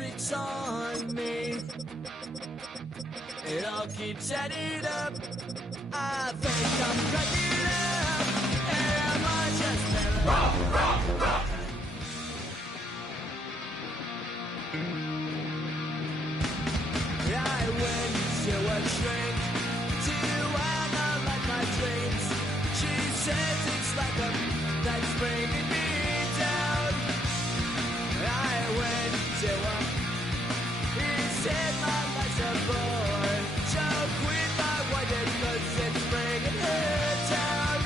tricks on me. It all keeps adding up. I think I'm cracking up. Am I just paranoid? I went to a shrink to analyze my dreams. She says it's like a that's bringing me down. I went to a he said my life's a bore. So quit my wonder 'cause it's bringing her down.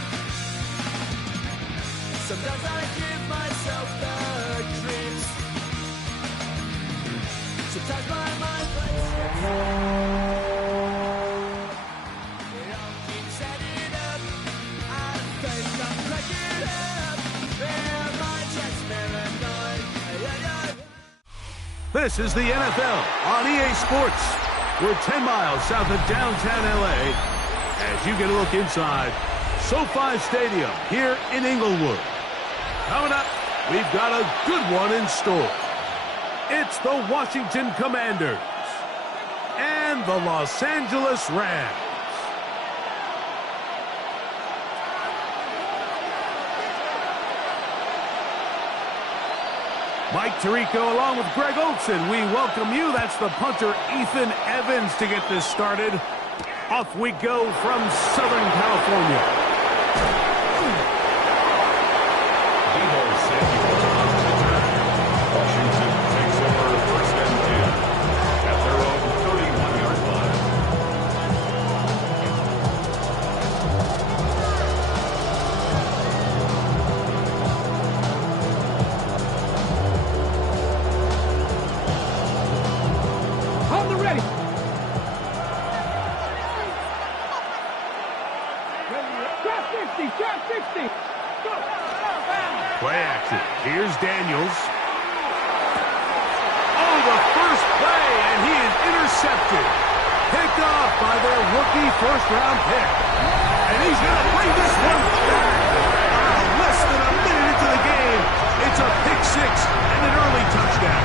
Sometimes I give myself the dreams. Sometimes my mind plays it all keeps adding up. I think I'm cracking up. Am I just paranoid? This is the NFL on EA Sports. We're 10 miles south of downtown LA as you get a look inside SoFi Stadium here in Inglewood. Coming up, we've got a good one in store. It's the Washington Commanders and the Los Angeles Rams. Mike Tirico along with Greg Olson. We welcome you. That's the punter Ethan Evans to get this started. Off we go from Southern California. Washington takes over first and 10 at their own 31-yard line. On the ready. Trap 50, trap 50. Go. Play action. Here's Daniels. Oh, the first play, and he is intercepted. Picked off by their rookie first-round pick. And he's going to bring this one back. Less than a minute into the game, it's a pick six and an early touchdown.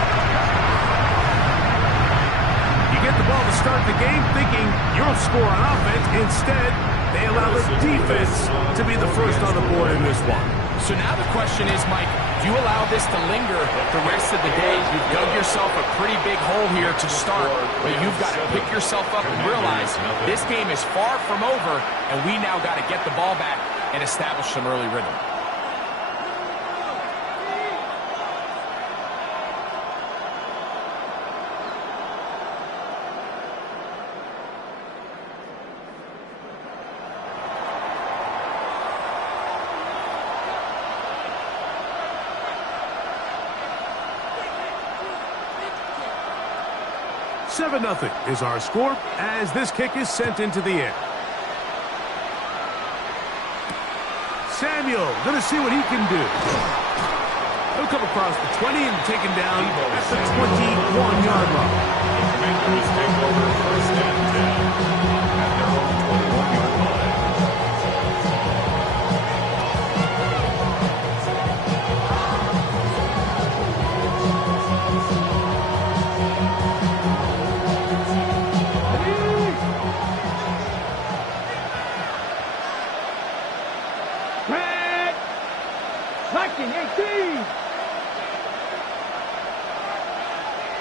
You get the ball to start the game thinking you'll score on offense. Instead, they allow the defense to be the first on the board in this one. So now the question is, Mike, do you allow this to linger the rest of the day? You've dug yourself a pretty big hole here to start, but you've got to pick yourself up and realize this game is far from over, and we now got to get the ball back and establish some early rhythm. Nothing is our score as this kick is sent into the air. Samuel going to see what he can do. He'll come across the 20 and taken down at the 21-yard line. Commanders take over first and 10 at their own 21-yard line.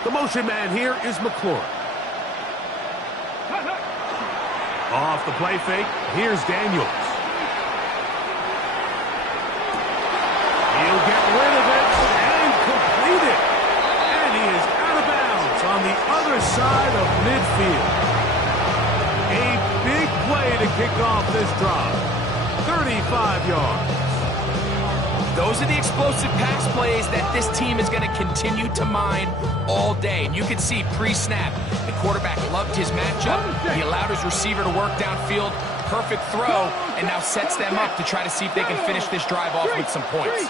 The motion man here is McClure. Off the play fake, here's Daniels. He'll get rid of it and complete it. And he is out of bounds on the other side of midfield. A big play to kick off this drive. 35 yards. Those are the explosive pass plays that this team is going to continue to mine all day. And you can see pre-snap, the quarterback loved his matchup. He allowed his receiver to work downfield. Perfect throw, and now sets them up to try to see if they can finish this drive off with some points.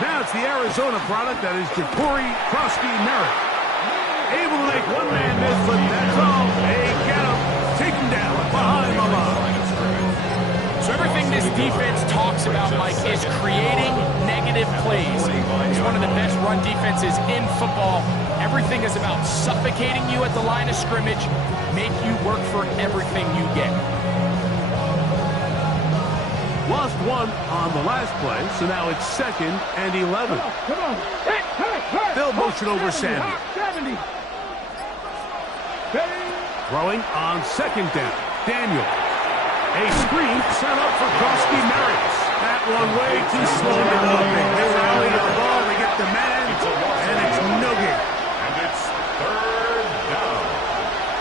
Now it's the Arizona product that is Ja'Cory Krosky-Merritt. Able to make one man miss, but that's all. They get him. Take him down behind the line. So everything this defense talks about, Mike, is creating negative plays. It's one of the best run defenses in football. Everything is about suffocating you at the line of scrimmage, make you work for everything you get. Lost one on the last play, so now it's 2nd and 11. Come on. They'll motion over Sandy. 70. Throwing on 2nd down. Daniel. A screen set up for Krosky Merritt. That one way too slow developing. They rally to the ball, they get the man, and it's no good. And it's 3rd down.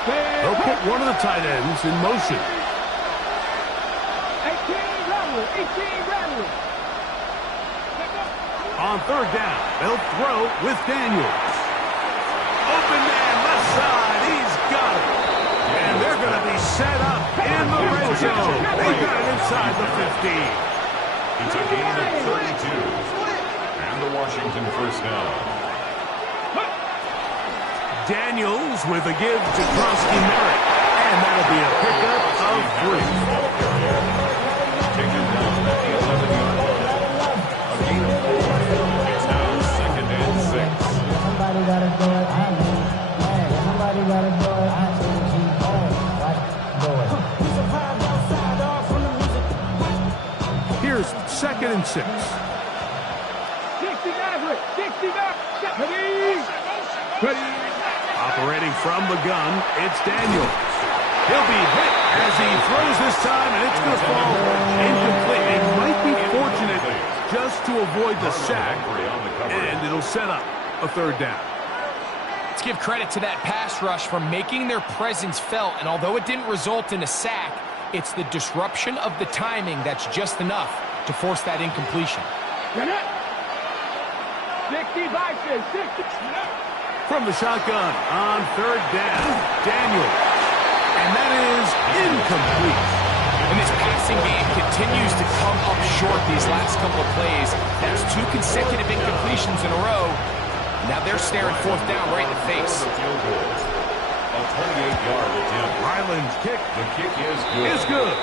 They'll put one of the tight ends in motion. 18 Rattler. On 3rd down, they'll throw with Daniels. Open man, left side, he's got it. And they're going to be set up in the red zone. They got it inside the 15. It's a gain of 32. And the Washington 1st down. Daniels with a give to Krosky Merritt. And that'll be a pickup of 3. Taken down at the 11-yard line. A gain of 4. It's now 2nd and 6. Somebody gotta do it. I mean, hey, somebody gotta do it. I see what you do it. Here's 2nd and 6. 60 Maverick. 60 Maverick. Ready. Operating from the gun, it's Daniels. He'll be hit as he throws this time, and it's going to fall incomplete. It might be fortunate just to avoid the sack, and it'll set up a 3rd down. Let's give credit to that pass rush for making their presence felt, and although it didn't result in a sack, it's the disruption of the timing that's just enough to force that incompletion. 60. From the shotgun on 3rd down, Daniels. And that is incomplete. And this passing game continues to come up short these last couple of plays. That's 2 consecutive incompletions in a row. Now they're staring 4th down right in the face. A 28-yard attempt. Ryland's kick The kick is good. is good.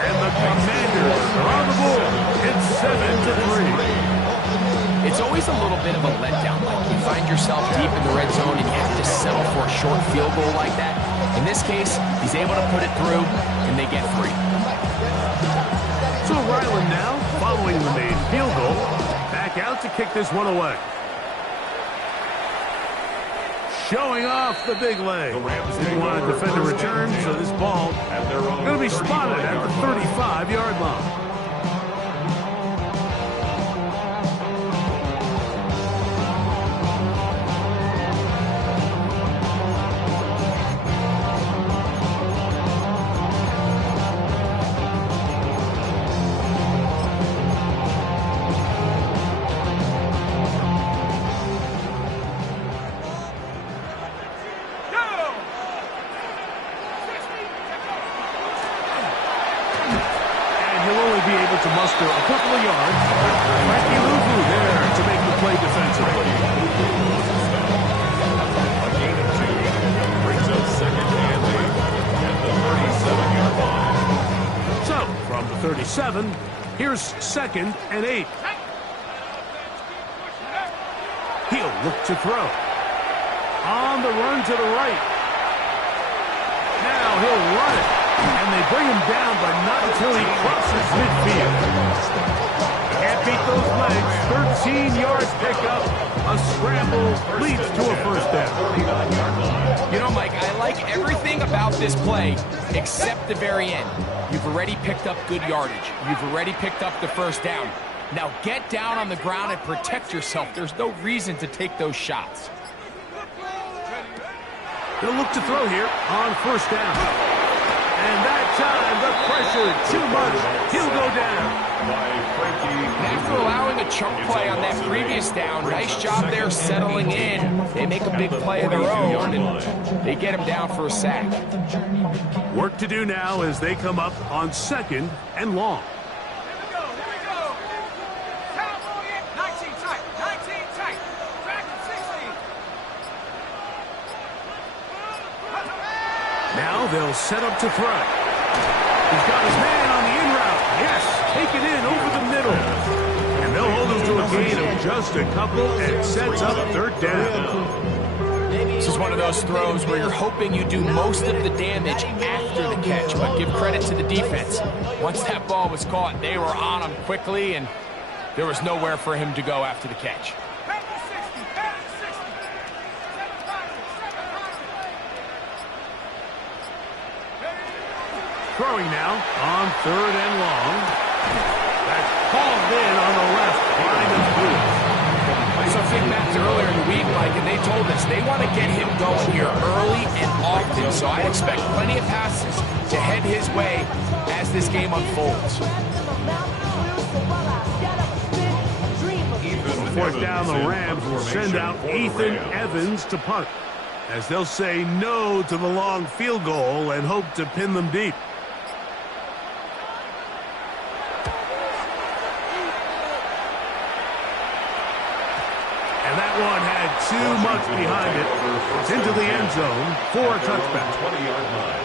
And the Commanders are on the board. It's 7-3. It's always a little bit of a letdown. Like you find yourself deep in the red zone and you have to settle for a short field goal like that. In this case, he's able to put it through, and they get 3. So Ryland now, following the made field goal, back out to kick this one away. Showing off the big leg. Didn't want to defend a return, so this ball going to be spotted at the 35-yard line. To muster a couple of yards. Frankie Luvu there to make the play defensively. A gain of 2 brings up 2nd and 8 at the 37-yard line. So, from the 37, here's 2nd and 8. He'll look to throw. On the run to the right. Now he'll run it. And they bring him down, but not until he crosses midfield. Can't beat those legs. 13-yard pickup. A scramble leads to a 1st down. You know, Mike, I like everything about this play except the very end. You've already picked up good yardage. You've already picked up the 1st down. Now get down on the ground and protect yourself. There's no reason to take those shots. They'll look to throw here on 1st down. And that time, the pressure too much. He'll go down. And after allowing a chunk play on that previous down, nice job there settling in. They make a big play of their own, and they get him down for a sack. Work to do now as they come up on 2nd and long. Here we go. Cowboy in. 19 tight. Back to 16. Now they'll set up to throw. He's got his man on the in route. Yes, take it in over the middle. And they'll hold him to a gain of just a couple and sets up third down. This is one of those throws where you're hoping you do most of the damage after the catch, but give credit to the defense. Once that ball was caught, they were on him quickly, and there was nowhere for him to go after the catch. Throwing now on third and long. That's called in on the left line of blue. So I think Matt's earlier in the week, Mike, and they told us they want to get him going here early and often. So I expect plenty of passes to head his way as this game unfolds. Fourth down, the Rams will send out Ethan Evans to punt, as they'll say no to the long field goal and hope to pin them deep. And that one had too much behind it. It's into the end zone for a touchback. 20-yard line.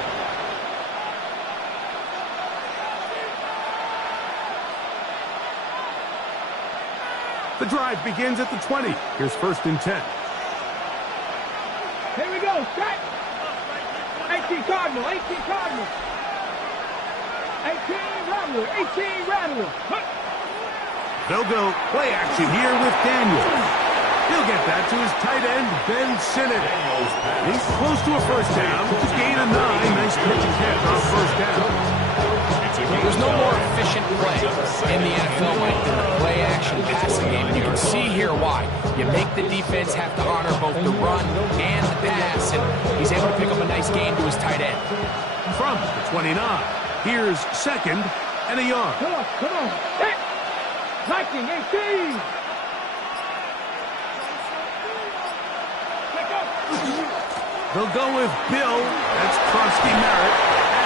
The drive begins at the 20. Here's first and 10. Here we go, set. 18 Cardinal, 18 Cardinal. 18 Rattler, 18 Rattler. They'll go play action here with Daniels. He'll get that to his tight end, Ben Sinnott. He's close to a first down. Just gain of 9. Nice pitch and catch on first down. There's no more efficient play in the NFL, Mike, than the play-action passing game. And you can see here why. You make the defense have to honor both the run and the pass, and he's able to pick up a nice gain to his tight end. From the 29, here's second and a yard. Come on. Hey. 19, 18. They'll go with Bill. That's Krusty Merritt.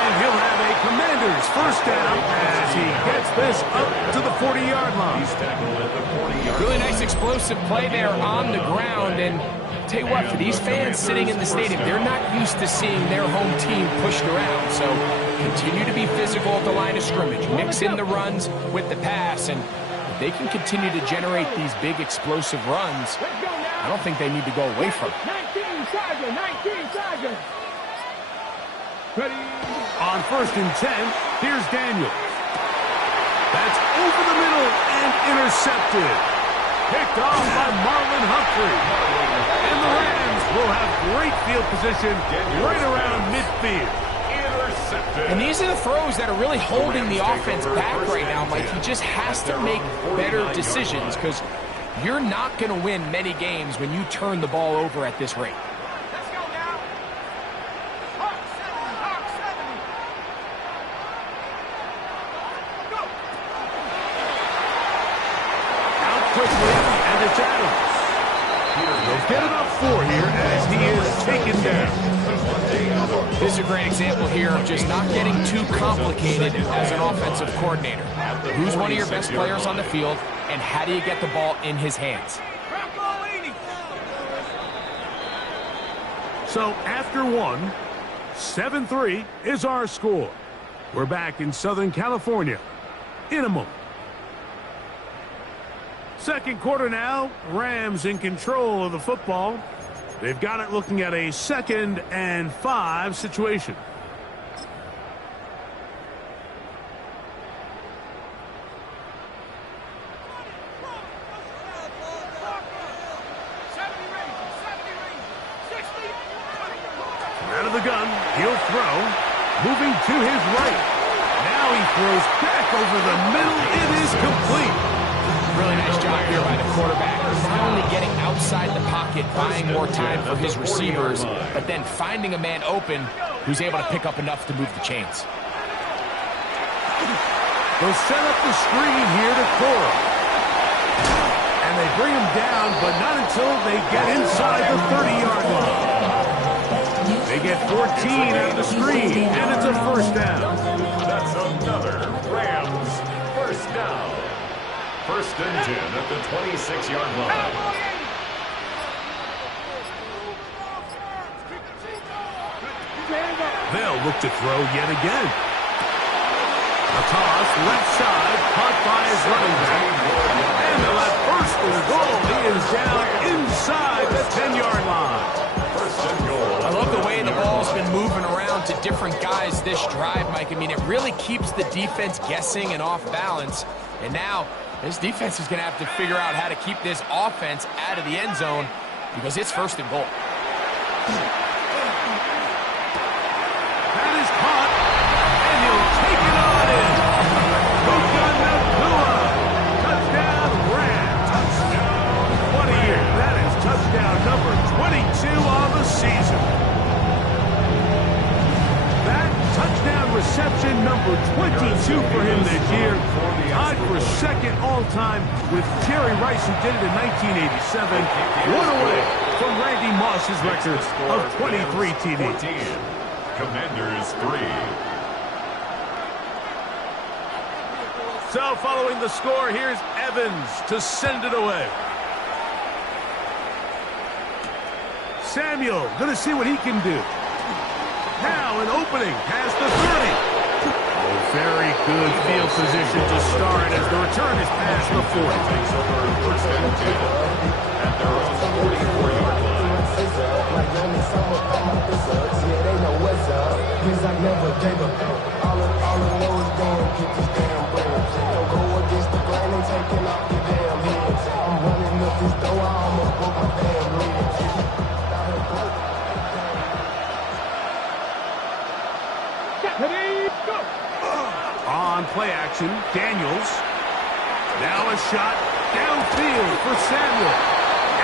And he'll have a Commander's first down as he gets this up to the 40-yard line. He's tackled at the 40-yard line. Really nice explosive play there on the ground. And tell you what, for these fans sitting in the stadium, they're not used to seeing their home team pushed around. So continue to be physical at the line of scrimmage. Mix in the runs with the pass. And if they can continue to generate these big explosive runs, I don't think they need to go away from it. 19 Tiger. Ready? On first and 10, here's Daniels. That's over the middle and intercepted. Picked off by Marlon Humphrey. And the Rams will have great field position right around midfield. Intercepted. And these are the throws that are really holding the offense back right now, Mike. He just has to make better decisions because you're not going to win many games when you turn the ball over at this rate. Let's go now. Hawk 70. Go. Out quickly, and it's Adams. They'll get about 4 here as he is taken down. This is a great example here of just not getting too complicated as an offensive coordinator. Who's one of your best players on the field, and how do you get the ball in his hands? So after one, 7-3 is our score. We're back in Southern California in a moment. Second quarter now, Rams in control of the football. They've got it looking at a 2nd and 5 situation. Out of the gun, he'll throw. Moving to his right. Now he throws back over the middle. It is complete. Really nice job here by the quarterback. Not only getting outside the pocket, buying more time for his receivers, but then finding a man open who's able to pick up enough to move the chains. They'll set up the screen here to Cora. And they bring him down, but not until they get inside the 30-yard line. They get 14 out of the screen, and it's a first down. That's another Rams first down. First and 10 at the 26-yard line. They'll look to throw yet again. A toss, left side, caught by his running back. And they'll have first different guys this drive, Mike. I mean, it really keeps the defense guessing and off balance. And now this defense is going to have to figure out how to keep this offense out of the end zone because it's first and goal. That is caught, and he'll take it on in. Touchdown, Rams. Touchdown. 20 years. That is touchdown number 22 on the season. That touchdown reception number 22 for him this year. Tied for second all-time with Jerry Rice, who did it in 1987. One away from Randy Moss's record of 23 TDs. Commanders 3. So following the score, here's Evans to send it away. Samuel going to see what he can do. Now an opening past the 30. Very good field position to start as the return is past the 40. Takes over first and 10 at their own 44-yard line. On play action, Daniels. Now a shot downfield for Samuel.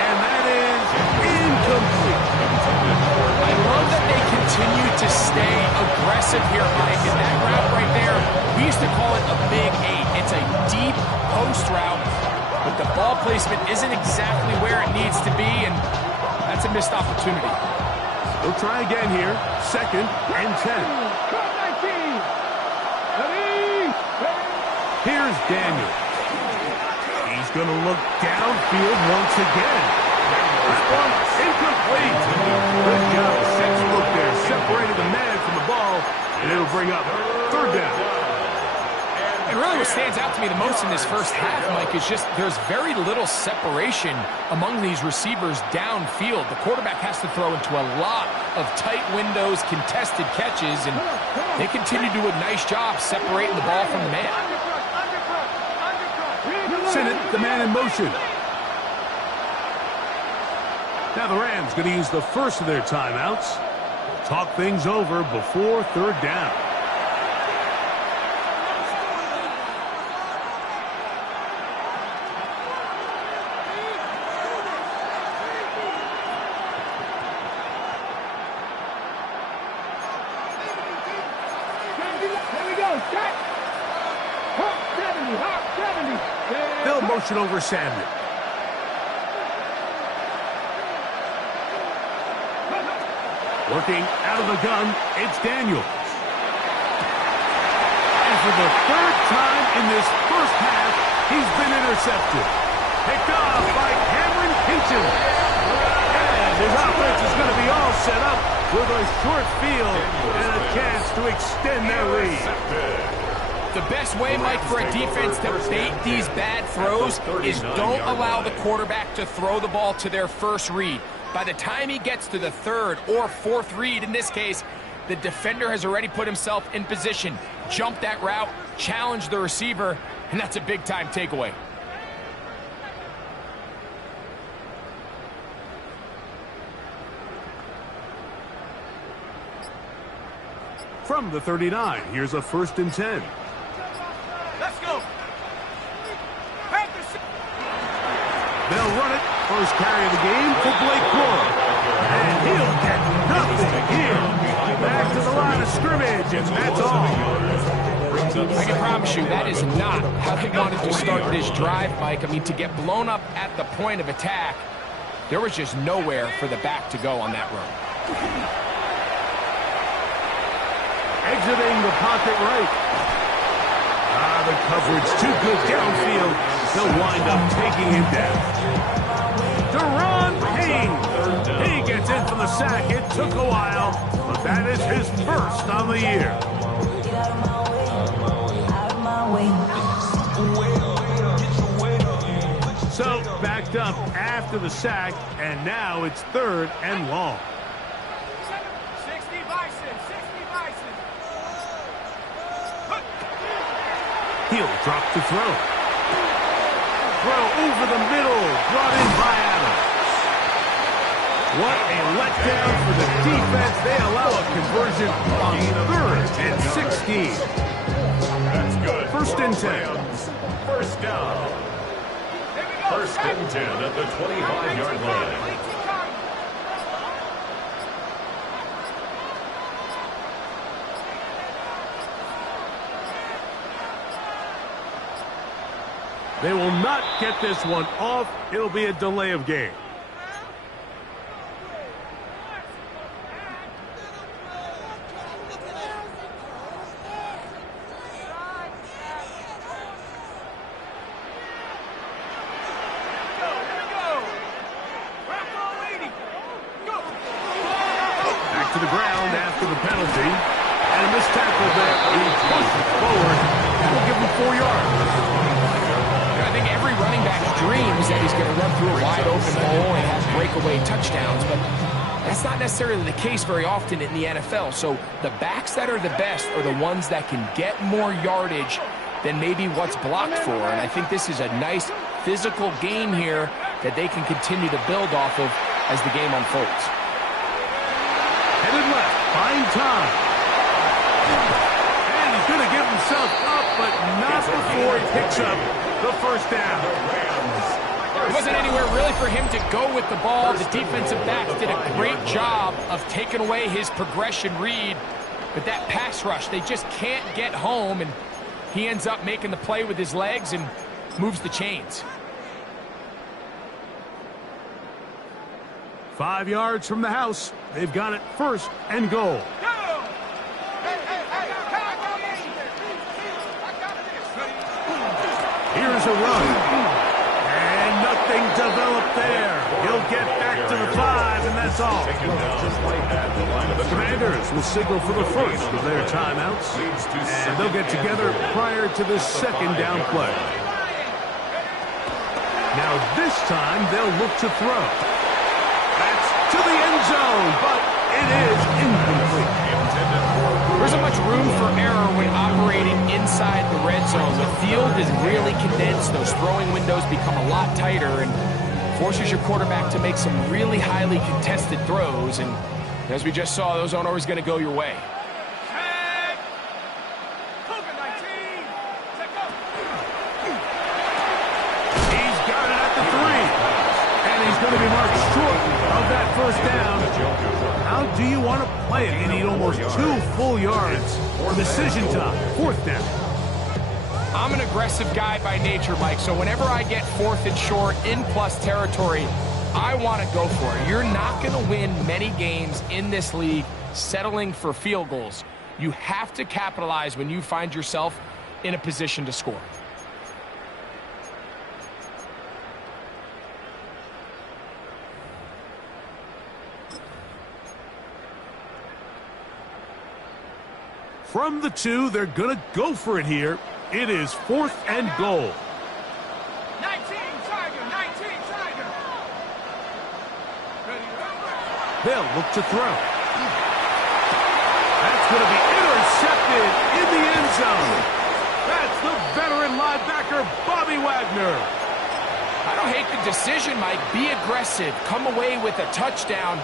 And that is incomplete. I love that they continue to stay aggressive here, Mike. And that route right there, we used to call it a big 8. It's a deep post route, but the ball placement isn't exactly where it needs to be, and that's a missed opportunity. We'll try again here. Second and 10. Here's Daniel. He's going to look downfield once again. That one incomplete. Good job. Sexbrook there separated the man from the ball, and it'll bring up third down. And really what stands out to me the most in this first half, Mike, is just there's very little separation among these receivers downfield. The quarterback has to throw into a lot of tight windows, contested catches, and they continue to do a nice job separating the ball from the man. Send it, the man in motion. Now the Rams going to use the first of their timeouts. Talk things over before third down. They'll motion over Samuel. Working out of the gun, it's Daniels. And for the third time in this first half, he's been intercepted. Picked off by Cameron Hinton. And his offense is going to be all set up with a short field and a chance to extend their lead. The best way, Mike, for a defense to bait these bad throws is don't allow the quarterback to throw the ball to their first read. By the time he gets to the third or fourth read, in this case, the defender has already put himself in position, jump that route, challenge the receiver, and that's a big-time takeaway. From the 39, here's a 1st and 10. Let's go. They'll run it. First carry of the game for Blake Corum. And he'll get nothing here. Back to the line of scrimmage, and that's all. I can promise you that is not how they wanted to start this drive, Mike. I mean, to get blown up at the point of attack, there was just nowhere for the back to go on that run. Exiting the pocket right. The coverage too good downfield. They'll wind up taking him down. Deron Payne. He gets in for the sack. It took a while, but that is his first on the year. So backed up after the sack, and now it's 3rd and long. 60 Bison, 60 Bison. He'll drop to throw. Throw over the middle, brought in by Adams. What a letdown for the defense. They allow a conversion on 3rd and 16. That's good. First and 10. First down. First and 10 at the 25-yard line. They will not get this one off. It'll be a delay of game. Back to the ground after the penalty. And a missed tackle there. He pushes forward. That'll give him 4 yards. I think every running back's dream is that he's going to run through a wide open hole and have breakaway touchdowns, but that's not necessarily the case very often in the NFL. So the backs that are the best are the ones that can get more yardage than maybe what's blocked for. And I think this is a nice physical game here that they can continue to build off of as the game unfolds. Headed left, find time. And he's going to give himself up, but not before he picks up the first down. It wasn't anywhere really for him to go with the ball. The defensive backs did a great job of taking away his progression read. But that pass rush, they just can't get home, and he ends up making the play with his legs and moves the chains. 5 yards from the house. They've got it first and goal. Here's a run. And nothing developed there. He'll get back to the 5, and that's all. The Commanders will signal for the first of their timeouts. And they'll get together prior to the second down play. Now this time they'll look to throw. That's to the end zone, but it is incomplete. There isn't much room for error when operating inside the red zone. The field is really condensed. Those throwing windows become a lot tighter and forces your quarterback to make some really highly contested throws. And as we just saw, those aren't always going to go your way. He's got it at the 3. And he's going to be marked short of that first down. How do you want to play it? They need almost 2 full yards. Decision time, 4th down. I'm an aggressive guy by nature, Mike, so whenever I get 4th and short in plus territory, I want to go for it. You're not going to win many games in this league settling for field goals. You have to capitalize when you find yourself in a position to score. From the 2, they're going to go for it here. It is 4th and goal. 19 Tiger, 19 Tiger. They'll look to throw. That's going to be intercepted in the end zone. That's the veteran linebacker, Bobby Wagner. I don't hate the decision, Mike. Be aggressive. Come away with a touchdown.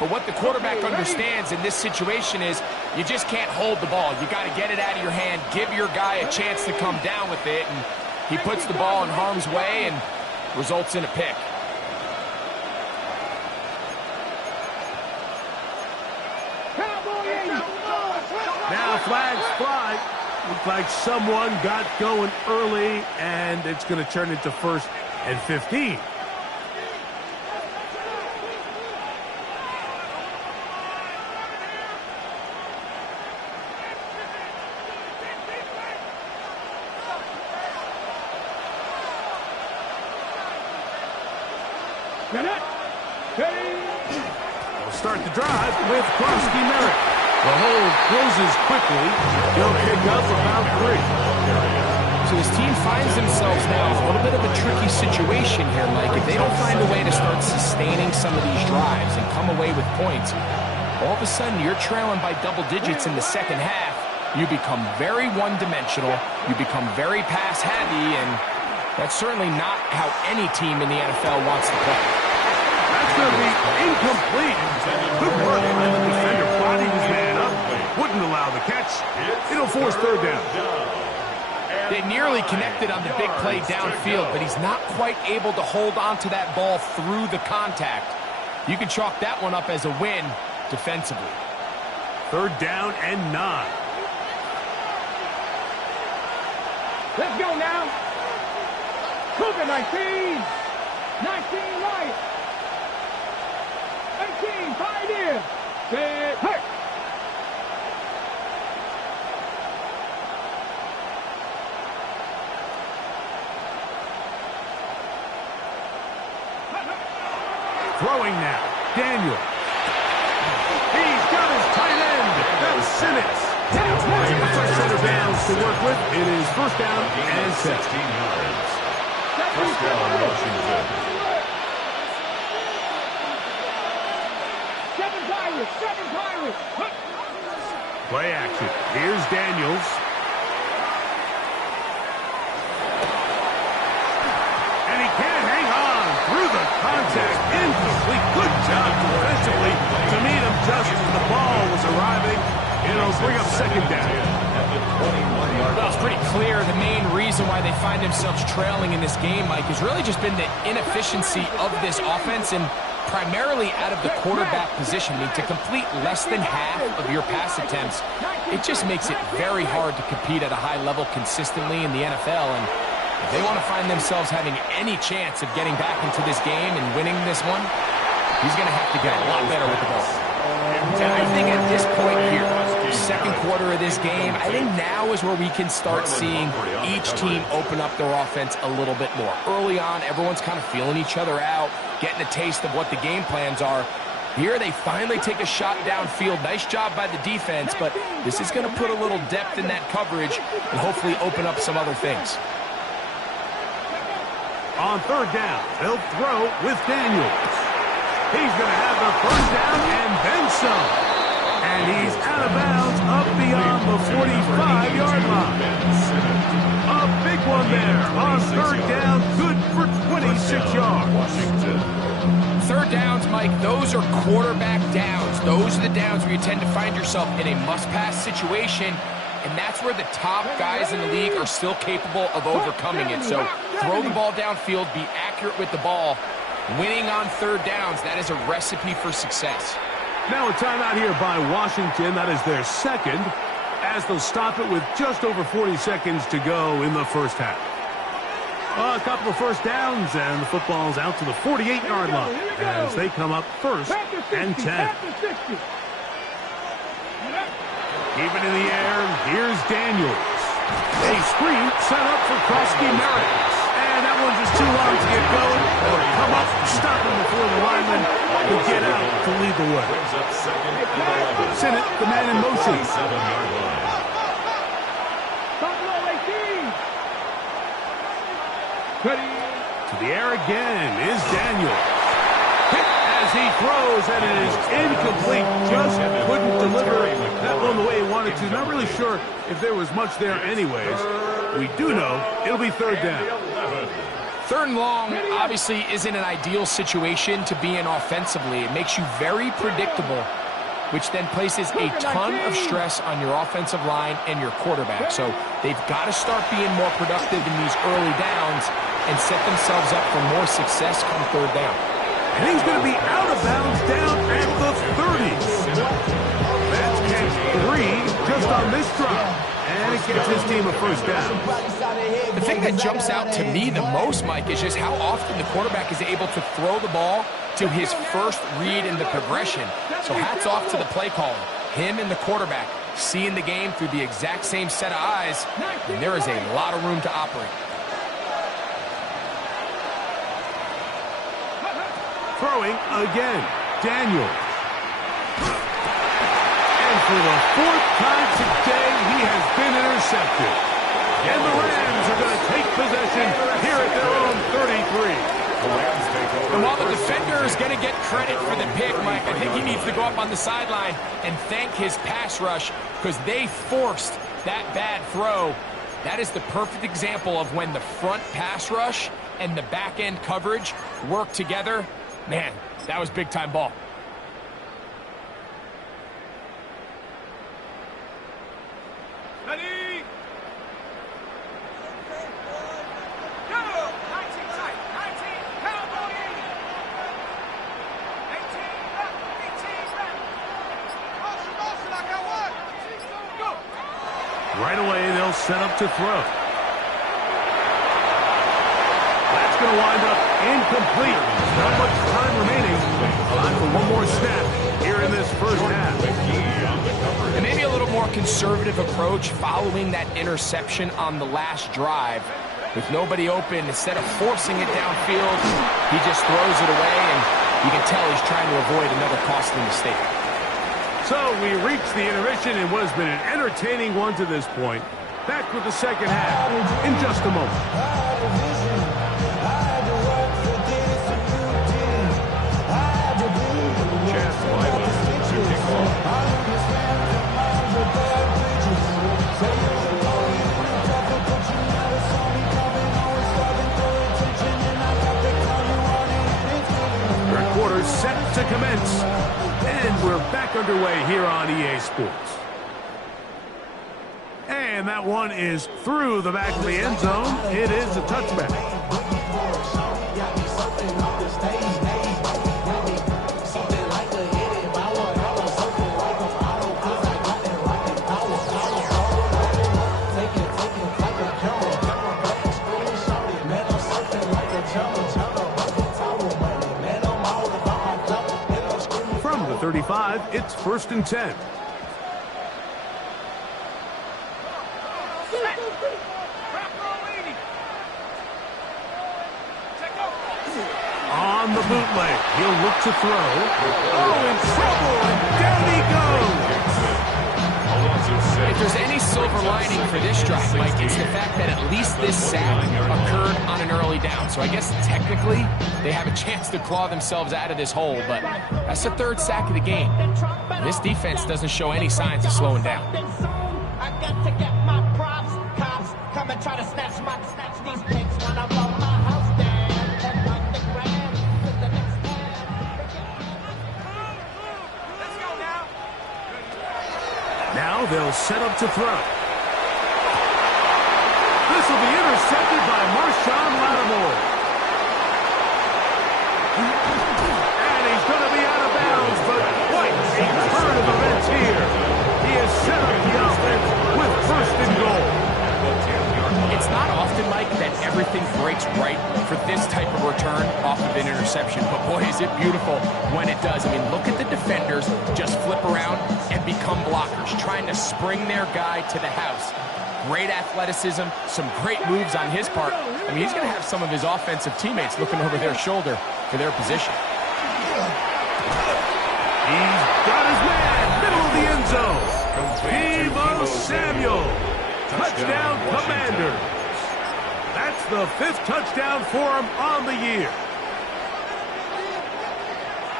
But what the quarterback understands in this situation is you just can't hold the ball. You got to get it out of your hand, give your guy a chance to come down with it, and he puts the ball in harm's way and results in a pick. Now flags fly. Looks like someone got going early, and it's going to turn into 1st and 15. We'll start the drive with Krosky Merritt. The hold closes quickly. He'll pick up about 3. So this team finds themselves now in a little bit of a tricky situation here, Mike. If they don't find a way to start sustaining some of these drives and come away with points, all of a sudden you're trailing by double digits in the second half. you become very one-dimensional, you become very pass-heavy, and that's certainly not how any team in the NFL wants to play. That's going to be incomplete. Good work by the defender. Bodied his man up. Wouldn't allow the catch. It'll force third down. They nearly connected on the big play downfield, but he's not quite able to hold on to that ball through the contact. You can chalk that one up as a win defensively. Third down and 9. Let's go now. Cougar 19. 19 right. 18 tight end. Set. Hey. Throwing now. Daniel. He's got his tight end. That's Simmons. Fresh set of downs to work with. It is first down and 16 yards. First down, Washington. 7 Pirates. Play action. Here's Daniels. And he can't hang on through the contact. Incomplete. Good job defensively to meet him just as the ball was arriving. It'll bring up second down. Well, it's pretty clear the main reason why they find themselves trailing in this game, Mike, has really just been the inefficiency of this offense and primarily out of the quarterback position. I mean, to complete less than half of your pass attempts, it just makes it very hard to compete at a high level consistently in the NFL. And if they want to find themselves having any chance of getting back into this game and winning this one, he's going to have to get a lot better with the ball. And I think at this point here, second quarter of this game, I think now is where we can start seeing each team open up their offense a little bit more. Early on, everyone's kind of feeling each other out, getting a taste of what the game plans are. Here they finally take a shot downfield. Nice job by the defense, but this is going to put a little depth in that coverage and hopefully open up some other things. On third down, they'll throw with Daniels. He's going to have the first down and then some. And he's out of bounds up beyond the 45-yard line. A big one there on third down, good for 26 yards. Third downs, Mike, those are quarterback downs. Those are the downs where you tend to find yourself in a must-pass situation, and that's where the top guys in the league are still capable of overcoming it. So throw the ball downfield, be accurate with the ball. Winning on third downs, that is a recipe for success. Now a timeout here by Washington. That is their second, as they'll stop it with just over 40 seconds to go in the first half. A couple of first downs, and the football's out to the 48-yard line as they come up first and 10. Keep it in the air. Here's Daniels. A screen set up for Krosky Merritt. And that one's just too long to get going. They'll come up and stop him before the lineman will get out to lead the way. Sinnott, the man in motion. To the air again is Daniel. Hit as he throws, and it is incomplete. Just couldn't deliver that one the way he wanted to. Not really sure if there was much there anyways. We do know it'll be third down. Third and long obviously isn't an ideal situation to be in offensively. It makes you very predictable, which then places a ton of stress on your offensive line and your quarterback. So they've got to start being more productive in these early downs and set themselves up for more success come third down. And he's going to be out of bounds down at the 30. That's catch 3 just on this drop. And it gets his team a first down. The thing that jumps out to me the most, Mike, is just how often the quarterback is able to throw the ball to his first read in the progression. So hats off to the play caller. Him and the quarterback seeing the game through the exact same set of eyes, and there is a lot of room to operate. Throwing again, Daniel. And for the fourth time today, he has been intercepted. And the Rams are going to take possession here at their own 33. And while the defender is going to get credit for the pick, Mike, I think he needs to go up on the sideline and thank his pass rush because they forced That bad throw, that is the perfect example of when the front pass rush and the back end coverage work together. Man, that was big time ball. Ready? Go! 19 tight. 19. Cowboy 80. 18 left. 18 left. Motion, I got one. Go! Right away, they'll set up to throw. That's going to wind up incomplete. Not much time remaining. Time for one more snap here in this first half. And maybe a little more conservative approach following that interception on the last drive. With nobody open, instead of forcing it downfield, he just throws it away, and you can tell he's trying to avoid another costly mistake. So we reach the intermission in what has been an entertaining one to this point. Back with the second half in just a moment. Third quarter set to commence. And we're back underway here on EA Sports. And that one is through the back of the end zone. It is a touchback. From the 35, it's 1st and 10. On the bootleg, he'll look to throw. Oh, in trouble, and down he goes. If there's any silver lining for this drive, Mike, it's the fact that at least this sack occurred on an early down. So I guess technically they have a chance to claw themselves out of this hole, but that's the 3rd sack of the game. This defense doesn't show any signs of slowing down. I got to get my props. Cops come and try to snatch these pics when I blow my house down. Head like the grand. Let's go now. Now they'll set up to throw. This will be intercepted by Marshawn Lattimore. And he's going to be out of bounds, but quite a turn of events here. He has set up the offense with 1st and goal. It's not often, Mike, that everything breaks right for this type of return off of an interception. But boy, is it beautiful when it does. I mean, look at the defenders just flip around and become blockers, trying to spring their guy to the house. Great athleticism, some great moves on his part. I mean, he's going to have some of his offensive teammates looking over their shoulder for their position. He's got his man, middle of the end zone. Deebo Samuel. Touchdown, Commanders. That's the 5th touchdown for him on the year.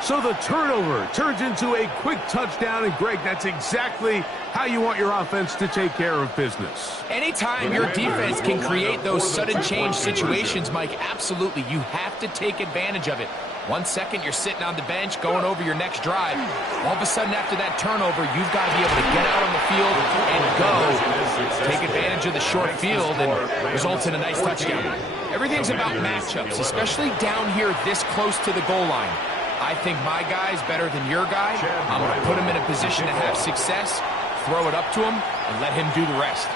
So the turnover turns into a quick touchdown, and Greg, that's exactly how you want your offense to take care of business. Anytime your defense can create those sudden change situations, Mike, absolutely, you have to take advantage of it. 1 second, you're sitting on the bench, going over your next drive. All of a sudden, after that turnover, you've got to be able to get out on the field and go. Take advantage of the short field and result in a nice touchdown. Everything's about matchups, especially down here this close to the goal line. I think my guy's better than your guy. I'm going to put him in a position to have success, throw it up to him, and let him do the rest.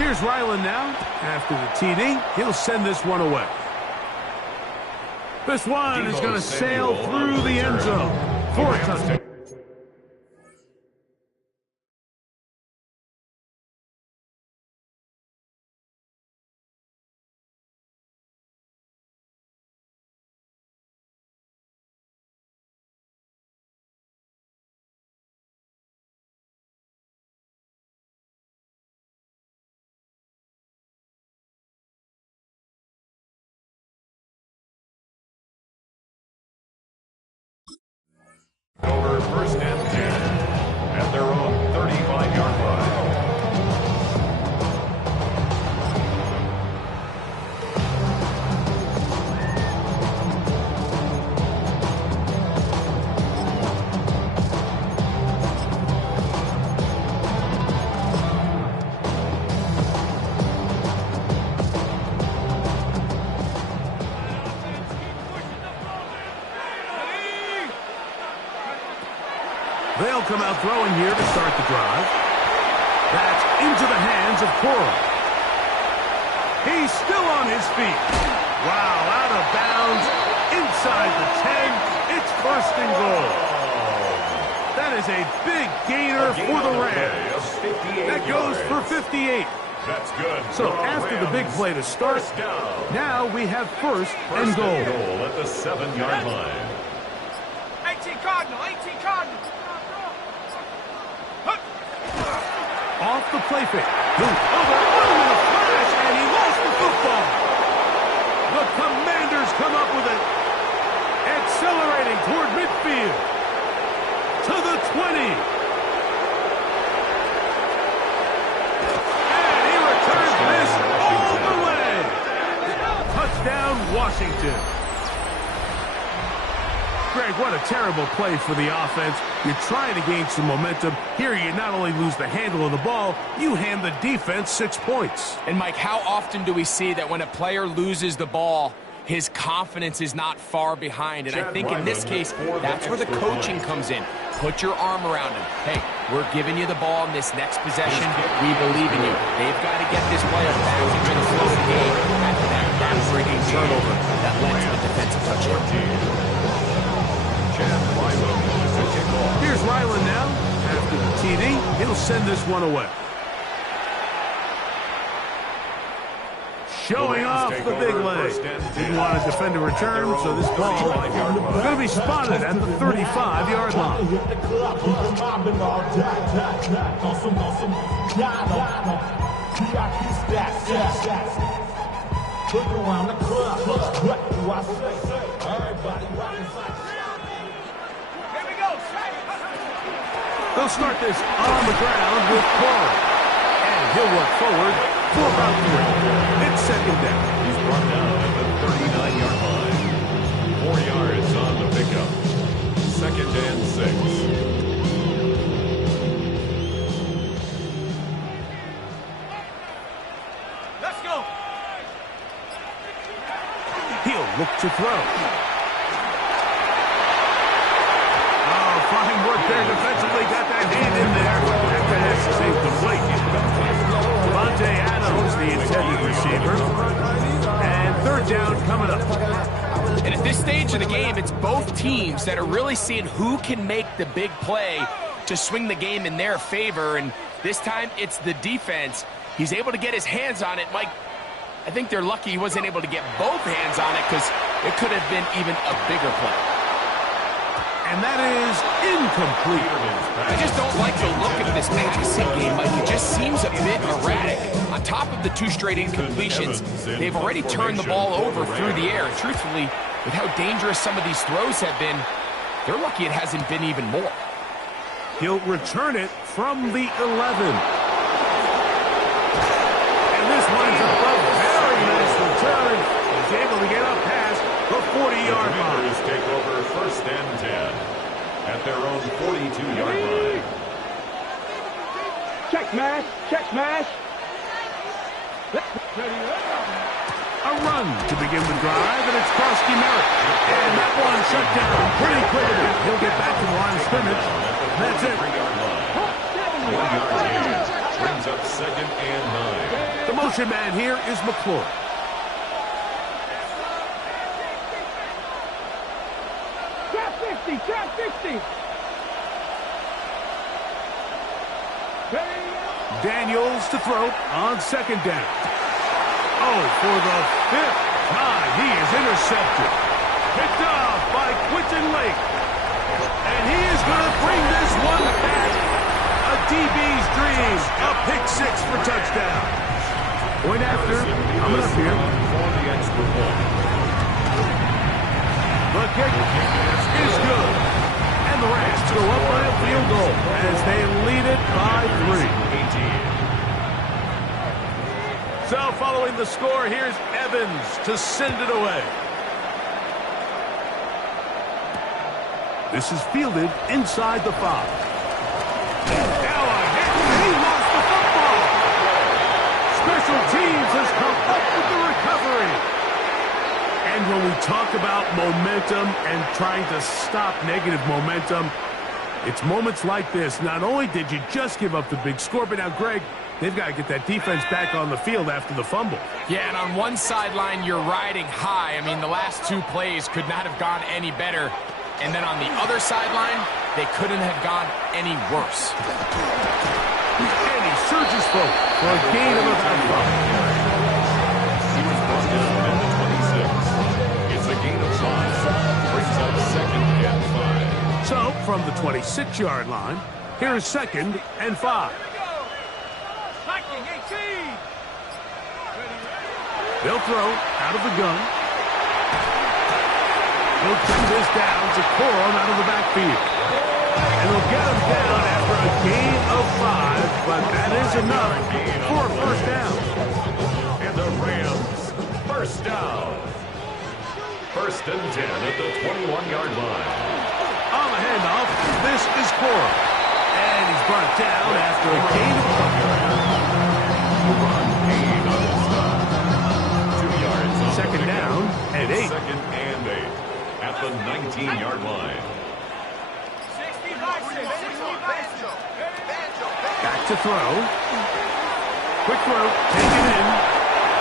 Here's Ryland now. After the TD, he'll send this one away. This one is going to sail through the end zone for a touchdown. Over 1st and 10 at their own 35-yard line. They'll come out throwing here to start the drive. That's into the hands of Coral. He's still on his feet. Wow, out of bounds, inside the 10. It's first and goal. That is a big gainer for the Rams. That goes for 58. That's good. So after the big play to start, now we have first and goal. At the 7-yard line. 18 Cardinal, 18 Cardinal. Off the play fake. Over in a flash, and he lost the football. The Commanders come up with it. Accelerating toward midfield. To the 20. And he returns this all the way. Touchdown, Washington. Greg, what a terrible play for the offense. You're trying to gain some momentum. Here you not only lose the handle of the ball, you hand the defense 6 points. And Mike, how often do we see that when a player loses the ball, his confidence is not far behind? And I think in this case, that's where the coaching comes in. Put your arm around him. Hey, we're giving you the ball in this next possession. We believe in you. They've got to get this player back into the flow of the game after that backbreaking turnover that led to the defensive touchdown. Here's Ryland now. After the TD, he'll send this one away. Showing off the big leg. Didn't want to defend a return, so this ball is going to be spotted at the 35-yard line. They'll start this on the ground with Coral. And he'll work forward for about 3. It's second down. He's brought down at the 39-yard line. 4 yards on the pickup. Second and 6. Let's go. He'll look to throw. Fine work there defensively. Got that hand in there. After that, saved the plate. Devontae Adams, the intended receiver. And third down coming up. And at this stage of the game, it's both teams that are really seeing who can make the big play to swing the game in their favor. And this time, it's the defense. He's able to get his hands on it. Mike, I think they're lucky he wasn't able to get both hands on it because it could have been even a bigger play. And that is incomplete. I just don't like the look of this passing game, Mike. It just seems a bit erratic. On top of the 2 straight incompletions, they've already turned the ball over through the air. And truthfully, with how dangerous some of these throws have been, they're lucky it hasn't been even more. He'll return it from the 11. And this winds up a very nice return. He's able to get up past the 40-yard line. Take over first and 10 at their own 42-yard line. Check smash. Check smash. A run to begin the drive, and it's Karski Merritt. And that one shut down pretty quickly. He'll get back to the line of scrimmage. That's it. 1-yard gain. Brings up second and 9. The motion man here is McClure. Trap 60. Daniels to throw on second down. Oh, for the 5th time, he is intercepted. Picked off by Quinton Lake. And he is going to bring this one back. A DB's dream. A pick 6 for touchdown. Point after. Coming up here. For the extra point. The kick is good. And the Rams go up by a field goal as they lead it by 3. So following the score, here's Evans to send it away. This is fielded inside the 5. Now a hit. He lost the football. Special teams has come up with the recovery. And when we talk about momentum and trying to stop negative momentum, It's moments like this. Not only did you just give up the big score, but now, Greg, they've got to get that defense back on the field after the fumble. Yeah, and on one sideline, you're riding high. I mean, the last two plays could not have gone any better. And then on the other sideline, they couldn't have gone any worse. And he surges forward for a gain of about 5. He was brought down at the 26. It's a gain of 5. Brings up 2nd and 5. So, from the 26-yard line, here is 2nd and 5. Viking 18. They'll throw out of the gun. He'll bring this down to Corum out of the backfield. And they'll get him down after a gain of 5, but that is enough for a first down. And the Rams, first down. 1st and 10 at the 21-yard line. On the handoff, this is Corum. And he's brought down after a gain of 5. Run gain on the stop. 2 yards on 2nd down and 8. 2nd and 8 at the 19-yard line. 65. Back to throw. Quick throw, taken in.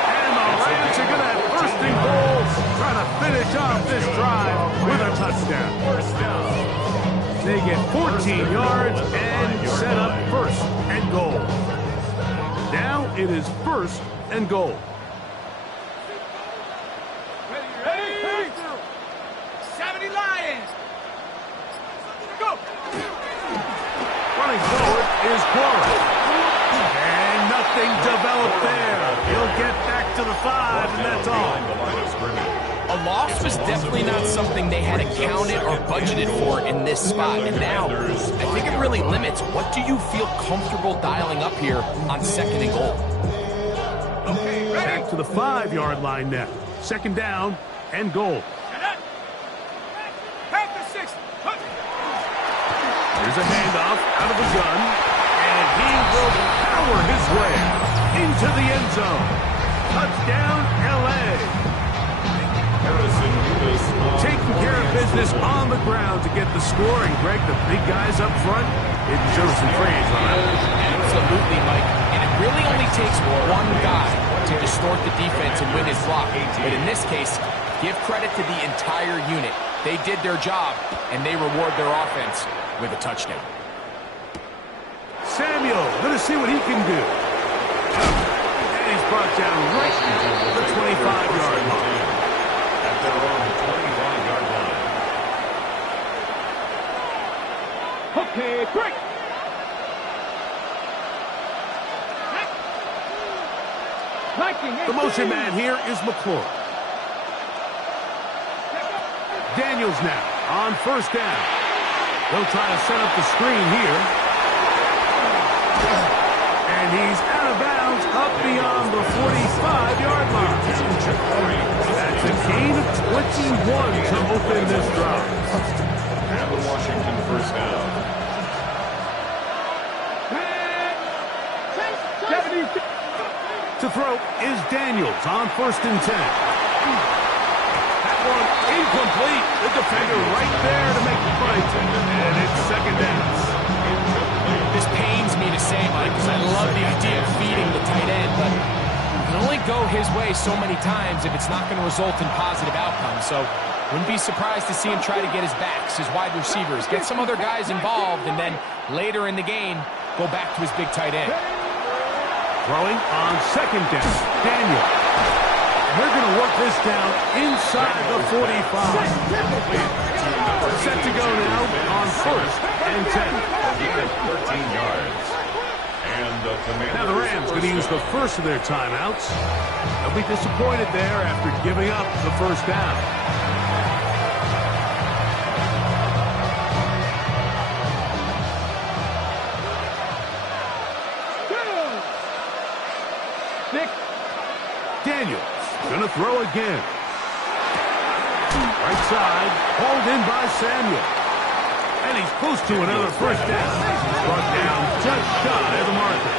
And the Rams are going to have 1st and goal, trying to finish off this drive with a touchdown. First down. They get 14 yards and set up 1st and goal. Now it is 1st and goal. Ready. 70 Lions. Go. Running forward is Corum. And nothing developed there. He'll get back to the 5, and that's all. Behind the line of scrimmage. A loss was definitely not something they had accounted or budgeted for in this spot. And now, I think it really limits. What do you feel comfortable dialing up here on 2nd and goal? Back to the 5-yard line now. 2nd down and goal. Panther 6. Here's a handoff out of the gun, and he will power his way into the end zone. Touchdown, L.A. Taking care of business on the ground to get the score, and Greg, the big guys up front, it deserves some praise on that. Absolutely, Mike. And it really only takes one guy to distort the defense and win his block. But in this case, give credit to the entire unit. They did their job, and they reward their offense with a touchdown. Samuel, going to see what he can do. And he's brought down right at the 25-yard line. At their own 25-yard line. Okay, break. The motion man here is McClure. Daniels now on 1st down. They'll try to set up the screen here. And he's out of bounds up beyond the 45-yard line. That's a gain of 21 to open this drive. And the Washington first down. To throw is Daniels on 1st and 10. That one incomplete. The defender right there to make the fight. And it's 2nd down. This pains me to say, Mike, because I love the idea of feeding the tight end, but it can only go his way so many times if it's not going to result in positive outcomes. So wouldn't be surprised to see him try to get his backs, his wide receivers, get some other guys involved, and then later in the game, go back to his big tight end. Throwing on 2nd down, Daniel. They're going to work this down inside the 45. Set to go now on 1st and 10. 13 yards. And the Commanders. Now the Rams going to use the first of their timeouts. They'll be disappointed there after giving up the 1st down. Daniels going to throw again. Right side, hauled in by Samuel. And he's close to another 1st down. Brought down just shy of the marker.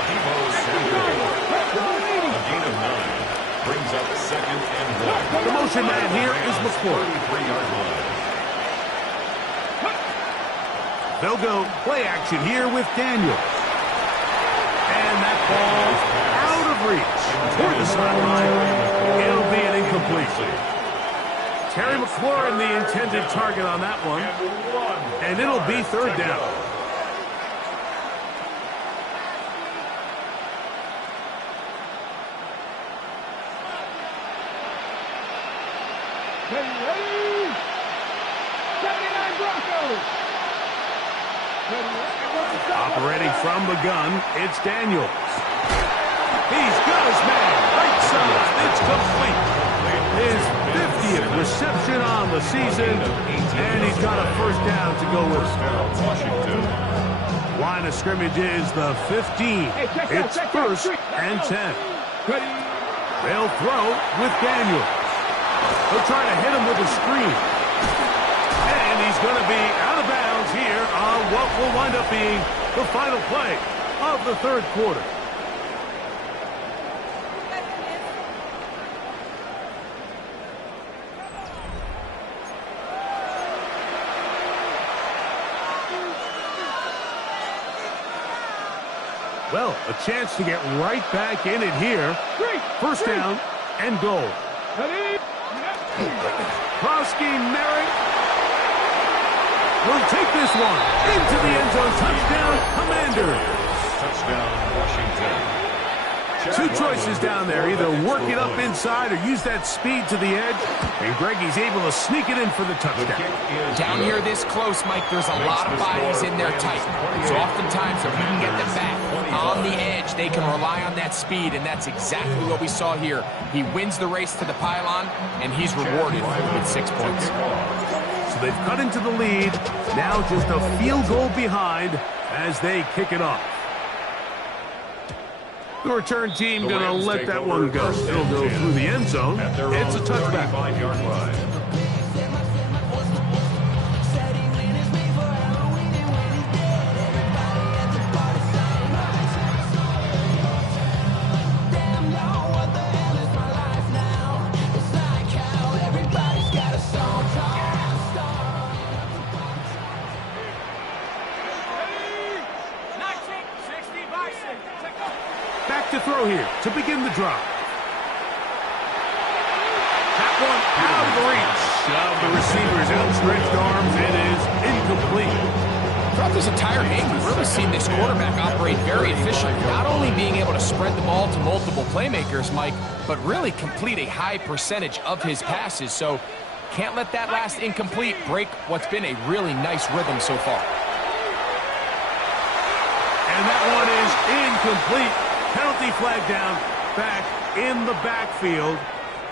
A gain of 9. Brings up 2nd and 1. The motion man here is McClure. 33-yard line. They'll go play action here with Daniels. And that ball out of reach toward the sideline. It'll be an incomplete. Terry McLaurin, the intended target on that one. And it'll be third down. Operating from the gun, it's Daniels. He's got his man. Right side. It's complete. His 50th reception on the season, and he's got a first down to go with. Line of scrimmage is the 15. It's first and 10. They'll throw with Daniels. They'll try to hit him with a screen. And he's going to be out of bounds here on what will wind up being the final play of the third quarter. Well, a chance to get right back in it here. First down and goal. Krosky Merritt will take this one into the end zone. Touchdown, Commanders. Touchdown, Washington. Two choices down there. Either work it up inside or use that speed to the edge. And Greggy's able to sneak it in for the touchdown. Down here this close, Mike, there's a lot of bodies in there tight. So oftentimes, if we can get them back on the edge, they can rely on that speed, and that's exactly what we saw here. He wins the race to the pylon, and he's rewarded with 6 points. So they've cut into the lead. Now just a field goal behind as they kick it off. The return team going to let that one go. It'll go through the end zone. It's a touchback. 35-yard line. Back to throw here to begin the drive. That one out of reach of the receiver's outstretched arms. It is incomplete. Throughout this entire game, we've really seen this quarterback operate very efficiently, not only being able to spread the ball to multiple playmakers, Mike, but really complete a high percentage of his passes. So can't let that last incomplete break what's been a really nice rhythm so far. And that one is incomplete. Penalty flag down, back in the backfield,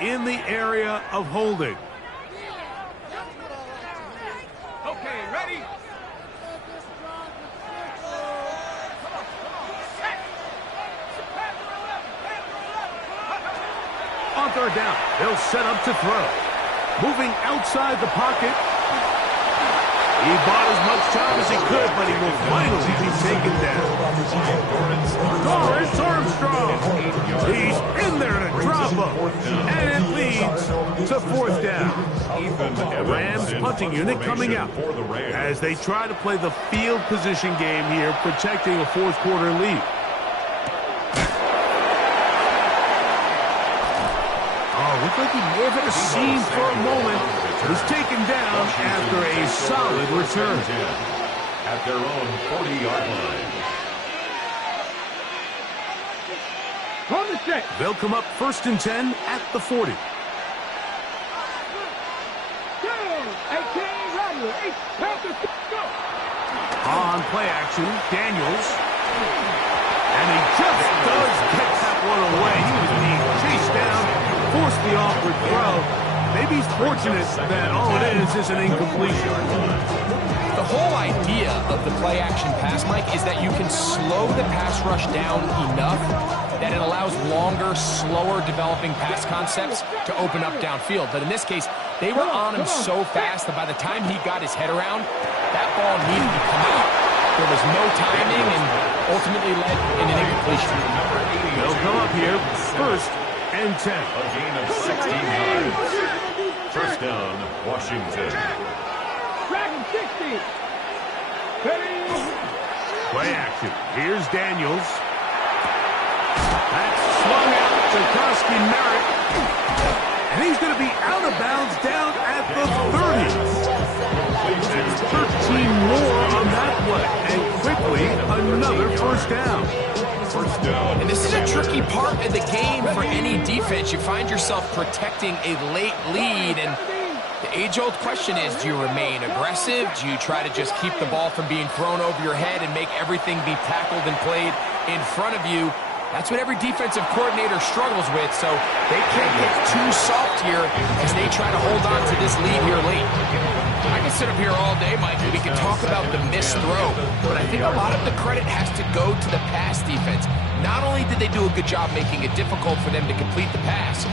in the area of holding. Okay, ready? On third down, they'll set up to throw. Moving outside the pocket. He bought as much time as he could, but he will finally be taken down. Lawrence Armstrong. He's in there to drop him. And it leads to fourth down. Rams punting unit coming out as they try to play the field position game here, protecting a fourth quarter lead. Oh, looked like he may have hit a seam for a moment. Was taken down after a solid return. At their own 40-yard line. They'll come up first and 10 at the 40. On play action, Daniels. And he just does get that one away. He was being chased down, forced the awkward throw. Maybe he's fortunate that all it is an incompletion. The whole idea of the play-action pass, Mike, is that you can slow the pass rush down enough that it allows longer, slower developing pass concepts to open up downfield. But in this case, they were on him so fast that by the time he got his head around, that ball needed to come out. There was no timing and ultimately led in an incompletion. They'll come up here first and 10. A gain of 16 yards. First down, Washington. Play action. Here's Daniels. That's swung out to Koski Merritt. And he's going to be out of bounds down at the 30. That's 13 more on that play. And quickly, another first down. First down. And this is a tricky part of the game for any defense. You find yourself protecting a late lead, and the age-old question is, do you remain aggressive? Do you try to just keep the ball from being thrown over your head and make everything be tackled and played in front of you? That's what every defensive coordinator struggles with, so they can't get too soft here as they try to hold on to this lead here late. I can sit up here all day, Mike, and we can talk about the missed throw, but I think a lot of the credit has to go to the pass defense. Not only did they do a good job making it difficult for them to complete the pass,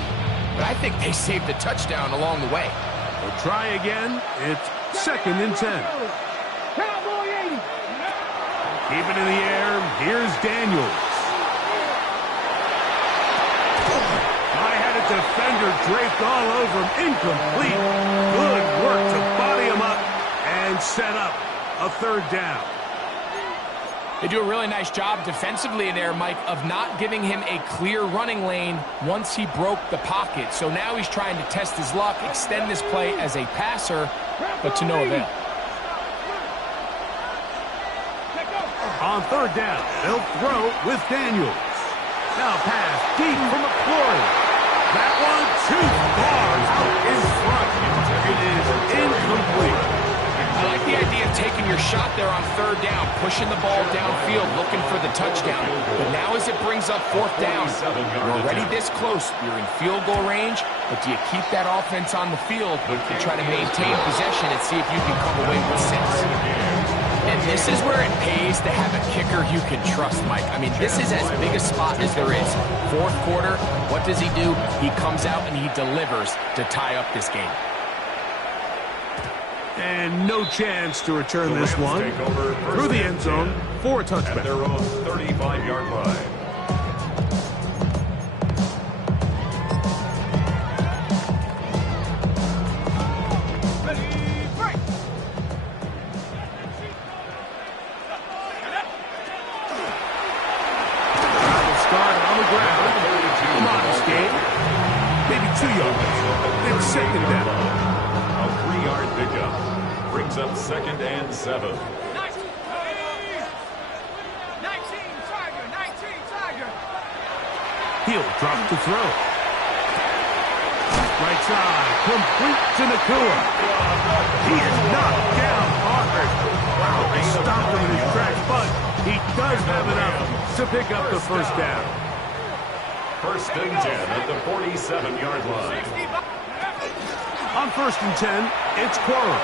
but I think they saved the touchdown along the way. We'll try again. It's 2nd and 10. Keep it in the air. Here's Daniels. I had a defender draped all over him. Incomplete. Good work to body him up and set up a 3rd down. They do a really nice job defensively in there, Mike, of not giving him a clear running lane once he broke the pocket. So now he's trying to test his luck, extend this play as a passer, but to no avail. On 3rd down, they'll throw with Daniels. Now pass deep for McClory. That one too far out in front. It is incomplete. I like the idea of taking your shot there on 3rd down, pushing the ball downfield, looking for the touchdown. But now as it brings up 4th down, you're already this close. You're in field goal range, but do you keep that offense on the field and try to maintain possession and see if you can come away with 6? And this is where it pays to have a kicker you can trust, Mike. I mean, this is as big a spot as there is. 4th quarter, what does he do? He comes out and he delivers to tie up this game. And no chance to return this one through the end zone for a touchback. At their own 35-yard line. Maybe 2 yards. Then 2nd down. A 3-yard pickup. Brings up 2nd and 7. 19 Tiger. He'll drop to throw. Right side, complete to Nakua. He is knocked down hard. Wow, they stopped him in his tracks, but he does have enough to pick up the 1st down. 1st and 10 at the 47-yard line. On 1st and 10, it's Quirrell.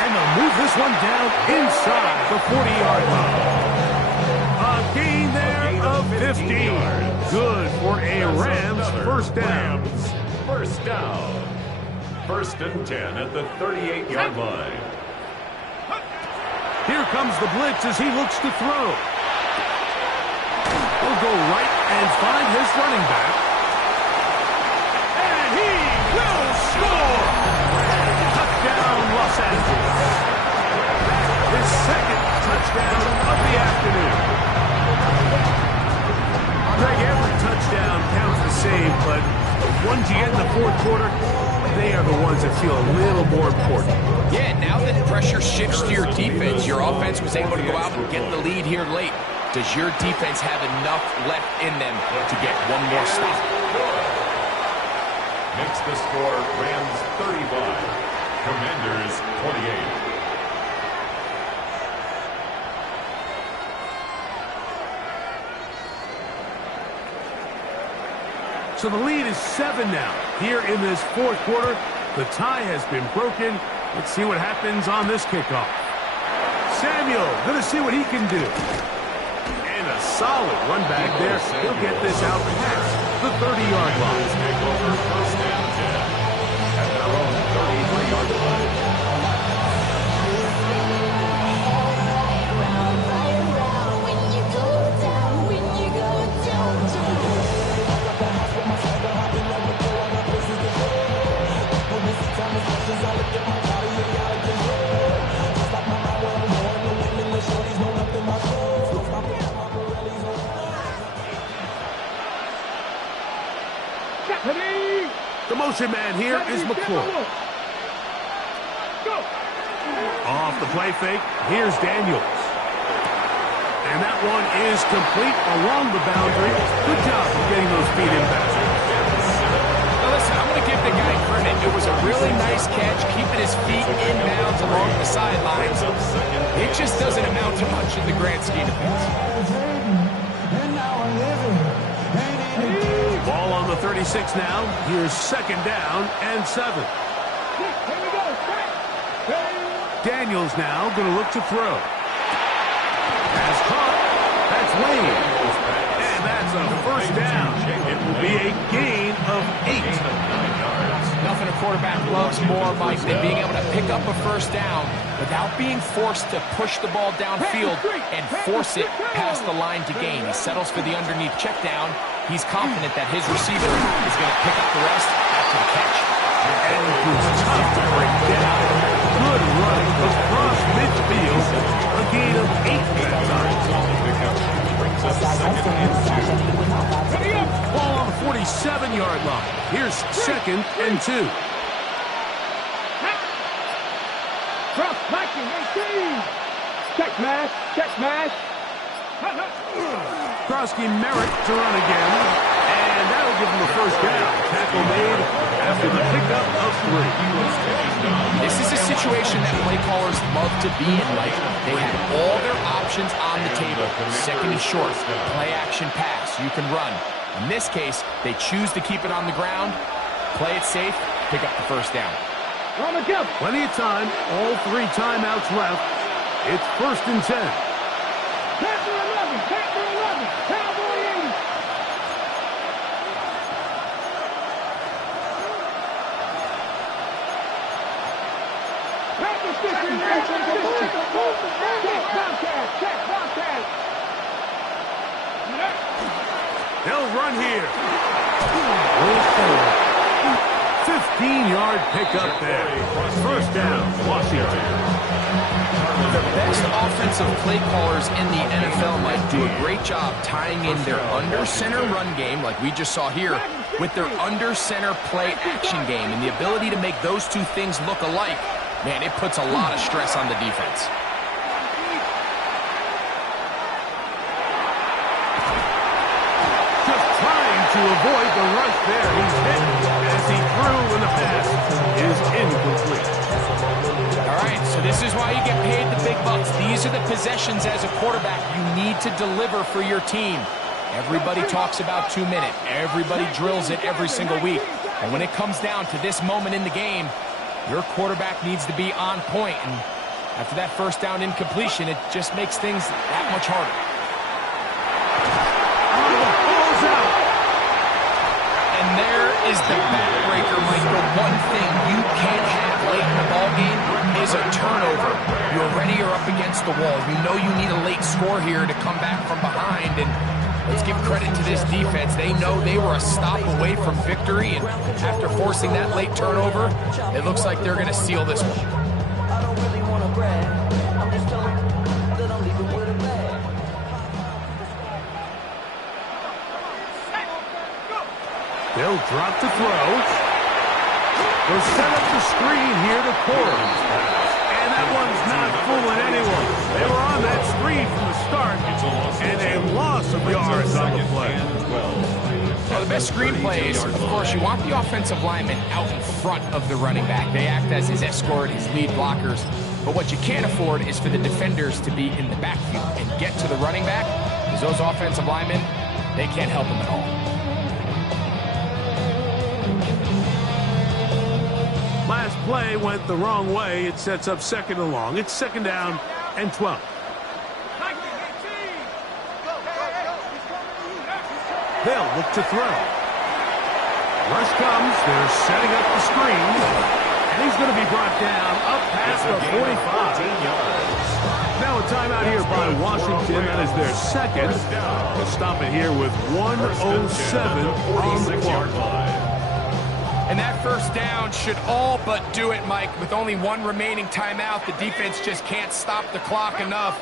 And they'll move this one down inside the 40-yard line. A gain there of 15. Good for a Rams 1st down. 1st down. 1st and 10 at the 38-yard line. Here comes the blitz as he looks to throw. He'll go right and find his running back. And he will score! Touchdown, Los Angeles. His 2nd touchdown of the afternoon. Greg, every touchdown counts the same, but the ones you get in the 4th quarter, they are the ones that feel a little more important. Yeah, now that pressure shifts to your defense, your offense was able to go out and get the lead here late. Does your defense have enough left in them to get one more stop? Makes the score Rams 35, Commanders 28. So the lead is 7 now. Here in this 4th quarter, the tie has been broken. Let's see what happens on this kickoff. Samuel, gonna see what he can do. And a solid run back there. He'll get this out past the 30-yard line. Take over 1st and 10 at their own 33-yard line. motion man here is McClure. Off the play fake, here's Daniels. And that one is complete along the boundary. Good job of getting those feet in bounds. Now listen, I'm going to give the guy credit. It was a really nice catch, keeping his feet in bounds along the sidelines. It just doesn't amount to much in the grand scheme of things. Ball on the 36 now. Here's second down and 7. Daniels now going to look to throw. Has caught. That's Wayne. And that's a first down. It will be a gain of 8. Nothing a quarterback loves more, Mike, than being able to pick up a first down without being forced to push the ball downfield and force it past the line to gain. He settles for the underneath check down. He's confident that his receiver is going to pick up the rest after the catch. And it was tough to break down. Good running across midfield. A gain of 8 that time. Ball on the 47-yard line. Here's second and 2. Cross, 19, 18. Check smash, check smash. Krosky Merritt to run again. And that'll give him the first down. Tackle made after the pickup of 3. This is a situation that play callers love to be in, Mike. They have all their options on the table. Second and short, play action pass, you can run. In this case, they choose to keep it on the ground, play it safe, pick up the first down. Plenty of time, all 3 timeouts left. It's first and 10. Panther 11, Cowboy 80. Check Bobcat. They'll run here. 15-yard pickup there. First down, Washington. The best offensive play callers in the NFL might do a great job tying in their under-center run game, like we just saw here, with their under-center play action game. And the ability to make those two things look alike, man, it puts a lot of stress on the defense. Just trying to avoid the rush there. He's hit as he threw, and the pass is incomplete. All right, so this is why you get paid the big bucks. These are the possessions as a quarterback you need to deliver for your team. Everybody talks about 2 minutes. Everybody drills it every single week. And when it comes down to this moment in the game, your quarterback needs to be on point. And after that first down incompletion, it just makes things that much harder. And there is the backbreaker, Mike. The one thing you can't have late in the ballgame is a turnover. You already are up against the wall. You know you need a late score here to come back from behind. And let's give credit to this defense. They know they were a stop away from victory. And after forcing that late turnover, it looks like they're going to seal this one. I don't really want to brag. I'm just telling that I'm leaving with a bag. They'll drop the throw. They'll set up the screen here to Corey. And that one's not fooling anyone. They were on that screen from the start, and a loss of yards on the play. Well, the best screenplays, of course, you want the offensive lineman out in front of the running back. They act as his escort, his lead blockers. But what you can't afford is for the defenders to be in the backfield and get to the running back, because those offensive linemen, they can't help him at all. Last play went the wrong way. It sets up second and long. It's second down and 12. They'll look to throw. Rush comes. They're setting up the screen. And he's going to be brought down up past the 45. Now a timeout here by Washington. That is their second. They'll stop it here with 1:07 on the clock. And that first down should all but do it, Mike. With only one remaining timeout, the defense just can't stop the clock enough.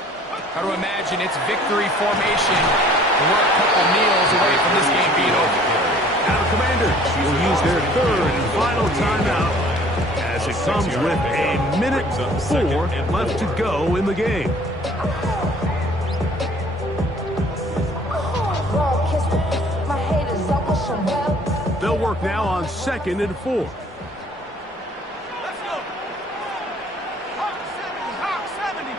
Got to imagine it's victory formation. And we're a couple meals away from this game being over. Now the Commanders will use their third and final timeout as it comes with a minute 4 left to go in the game. They'll work now on 2nd and 4. Let's go. Hawk 70.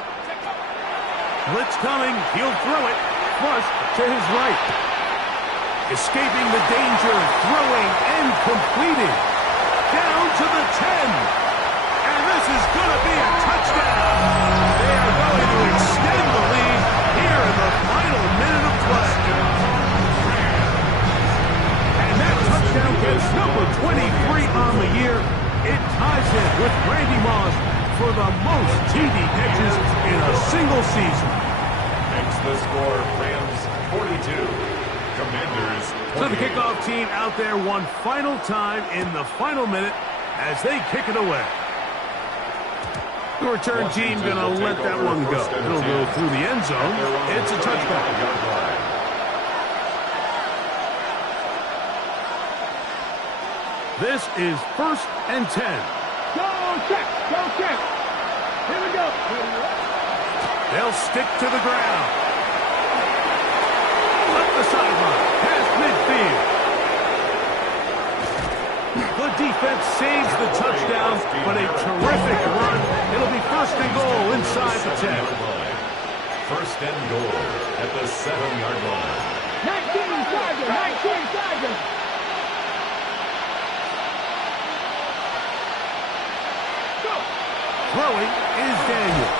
Blitz coming. He'll throw it. Flush to his right. Escaping the danger. Throwing and completing. Down to the 10. And this is going to be a touchdown. They are going to extend the lead here in the final minute of play. And that touchdown gets number 23 on the year. It ties it with Randy Moss for the most TD catches in a single season. Makes the score Rams 42, Commanders 28. So the kickoff team out there one final time in the final minute as they kick it away. The return team going to let that one go. It'll go through the end zone. It's a touchback. This is 1st and 10. Go check. Go check. Here we go. They'll stick to the ground. Up the sideline. Past midfield. The defense saves the touchdown, but a terrific run. It'll be 1st and goal inside the 10. 1st and goal at the 7-yard line. 19 Tiger. Throwing is Daniel.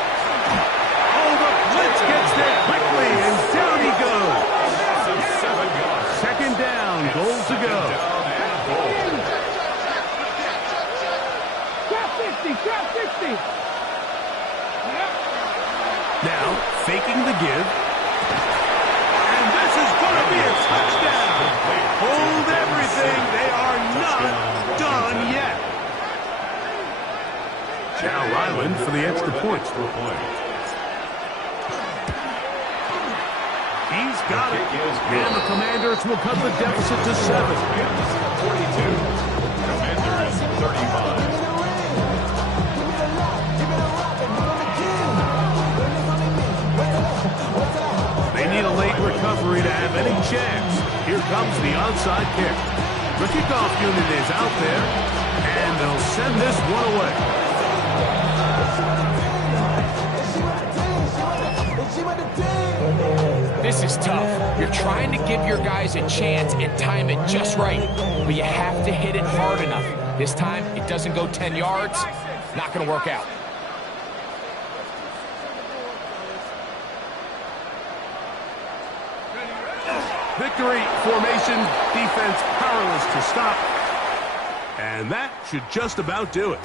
Oh, the blitz gets there quickly, and down he goes. 2nd down, goal to go. Trap 60. Now, faking the give. And this is going to be a touchdown. Hold everything. They are not done yet. Now Ryland for the extra point. He's got it. And the Commanders will cut the deficit to 7. 42. Commanders 35. They need a late recovery to have any chance. Here comes the onside kick. The kickoff unit is out there, and they'll send this one away. This is tough. You're trying to give your guys a chance and time it just right, but you have to hit it hard enough. This time, it doesn't go 10 yards. Not going to work out. Victory formation, defense powerless to stop. And that should just about do it.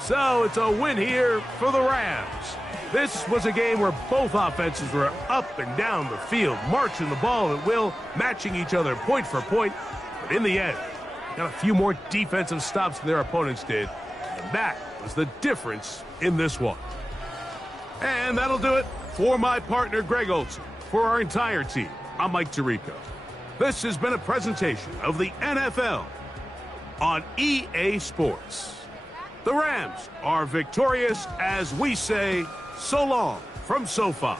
So it's a win here for the Rams. This was a game where both offenses were up and down the field, marching the ball at will, matching each other point for point. But in the end, got a few more defensive stops than their opponents did. And that was the difference in this one. And that'll do it for my partner, Greg Olson. For our entire team, I'm Mike Tirico. This has been a presentation of the NFL on EA Sports. The Rams are victorious as we say so long from SoFi.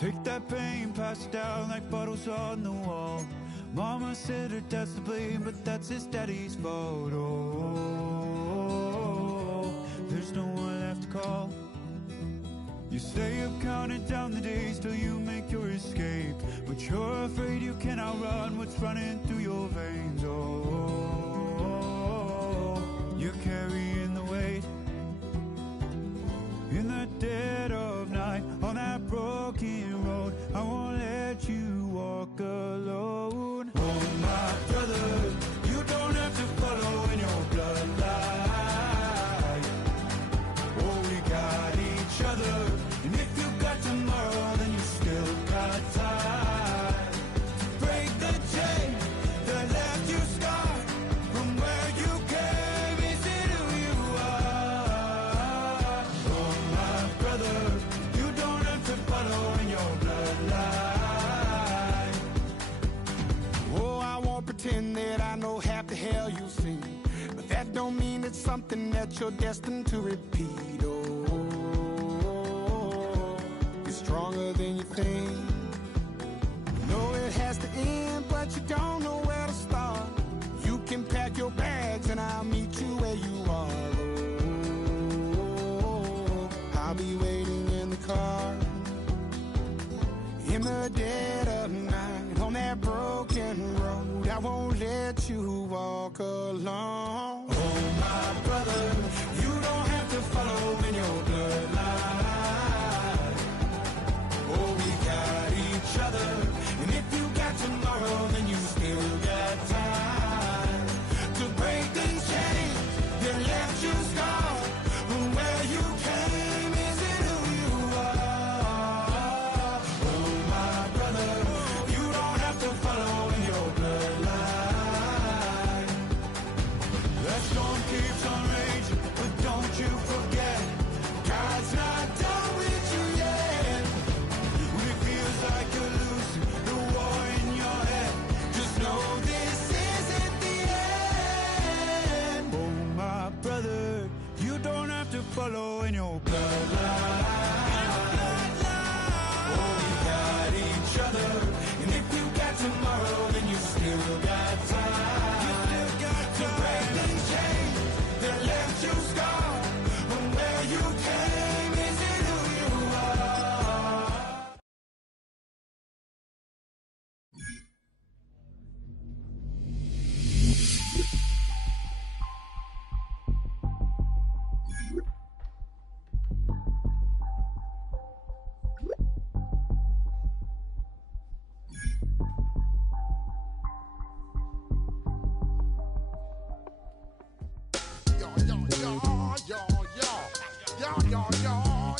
Take that pain, pass it down like bottles on the wall. Mama said her dad's to blame, but that's his daddy's fault. Oh, there's no one left to call. You stay up counting down the days till you make like you're escaped, but you're afraid you cannot run what's running through your veins. Oh, you're carrying the weight in the dead of night on that broken road. I won't let you walk alone. Oh, my brother, you don't have to follow in your bloodline. Oh, we got each other, and if you got tomorrow, then you still got time to break the chain that left you scarred from where you came. Is it who you are? Oh, my brother, you don't have to follow in your bloodline. Oh, I won't pretend that I know half the hell you've seen, but that don't mean it's something that you're destined to repeat. Oh, you're stronger than you think. Know it has to end, but you don't know where to start. You can pack your bags and I'll meet you where you are. Oh, I'll be waiting in the car in the dead of night on that broken road. I won't let you walk alone. Oh, my brother, you don't have to follow in your bloodline. Oh, we got each other, and if you got tomorrow, then you still got time to break the chains that left you scarred from where you came. Is it who you are? Oh, my brother, you don't have to follow in your bloodline. That storm keeps on raging, but don't you forget, God's not done with you yet. When it feels like you're losing the war in your head, just know this isn't the end. Oh, my brother, you don't have to follow in your bloodline. Oh, we got each other, and if you got tomorrow, then you still got time. You still got to break the chain that left you scarred from where you came. Is it who you are? Yo, yo, yo, yo, yo, yo, yo, yo,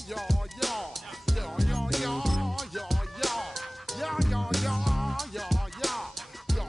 yo.